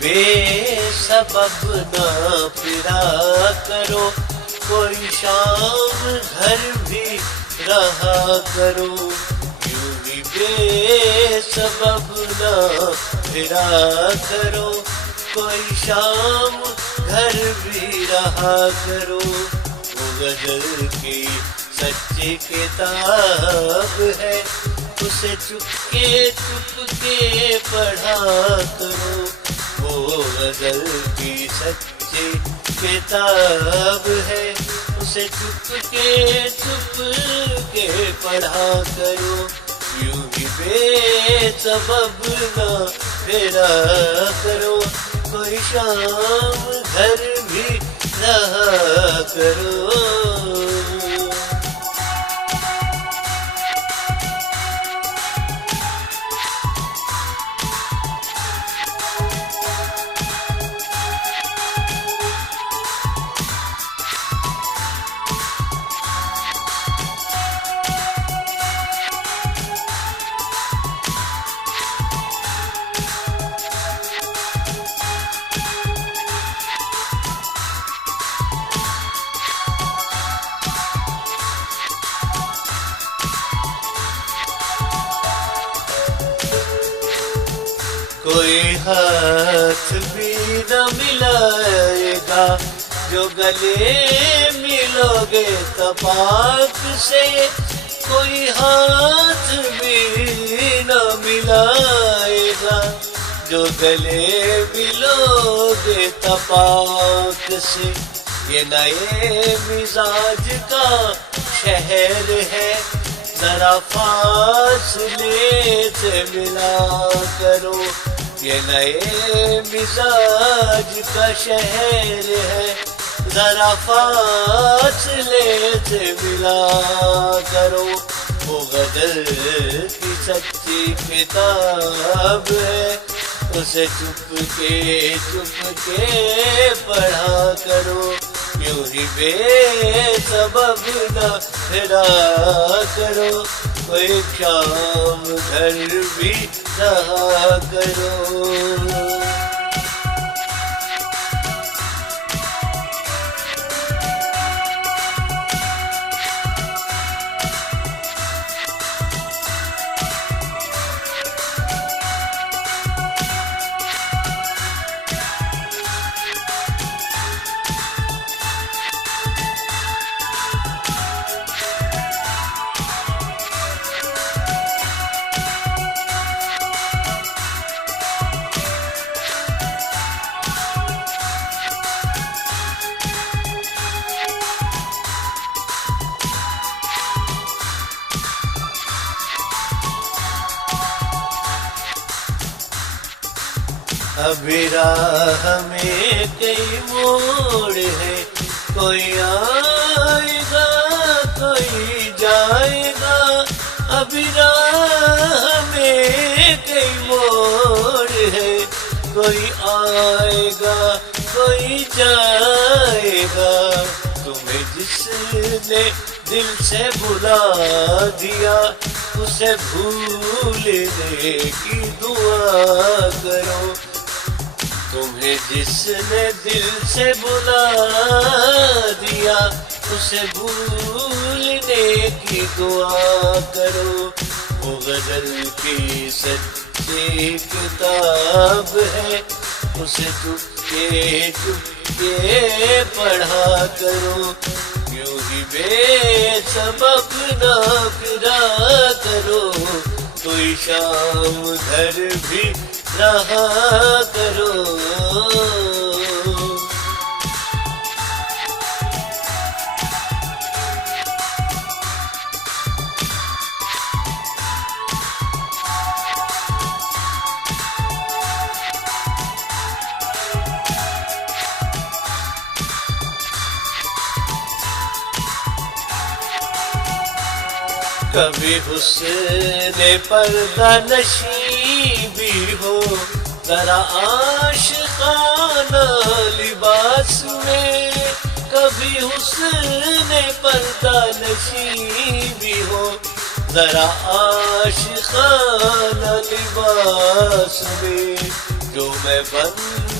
بے سبب نہ پھرا کرو، کوئی شام گھر بھی رہا کرو، یوں ہی بے سبب نہ پھرا کرو، کوئی شام گھر بھی رہا کرو۔ وہ غزل کی سچی کتاب ہے، اسے چپکے چپکے پڑھا کرو۔ وہ غزل کی سچی کتاب ہے، اسے چپکے چپکے پڑھا کرو، یوں ہی بے سبب نہ پھرا کرو، کوئی شام گھر بھی رہا کرو۔ کوئی ہاتھ بھی نہ ملائے گا جو گلے ملو گے تپاک سے، کوئی ہاتھ بھی نہ ملائے گا جو گلے ملو گے تپاک سے۔ یہ نئے مزاج کا شہر ہے، ذرا فاصلے سے ملا کرو۔ یہ نئے مزاج کا شہر ہے، ذرا فاصلے سے ملا کرو۔ وہ غزل کی سچی کتاب ہے، اسے چپکے چپکے پڑھا کرو، یوں ہی بے سبب نہ پھرا کرو، کوئی شام گھر بھی رہا کرو۔ ابھی راہ میں کئی موڑ ہے، کوئی آئے گا کوئی جائے گا۔ ابھی راہ میں کئی موڑ ہے، کوئی آئے گا کوئی جائے گا۔ تمہیں جس نے دل سے بلا دیا، اسے بھولنے کی دعا کرو۔ تمہیں جس نے دل سے بلا دیا، اسے بھولنے کی دعا کرو۔ وہ غزل کی سچی کتاب ہے، اسے چپکے چپکے پڑھا کرو، یوں ہی بے سبب نہ پھرا کرو، کوئی شام گھر بھی رہا کرو۔ کبھی حسن پردہ نشیں بھی ہو، ذرا عاشقانہ لباس میں۔ کبھی حسن پردہ نشیں بھی ہو، ذرا عاشقانہ لباس میں۔ جو میں بن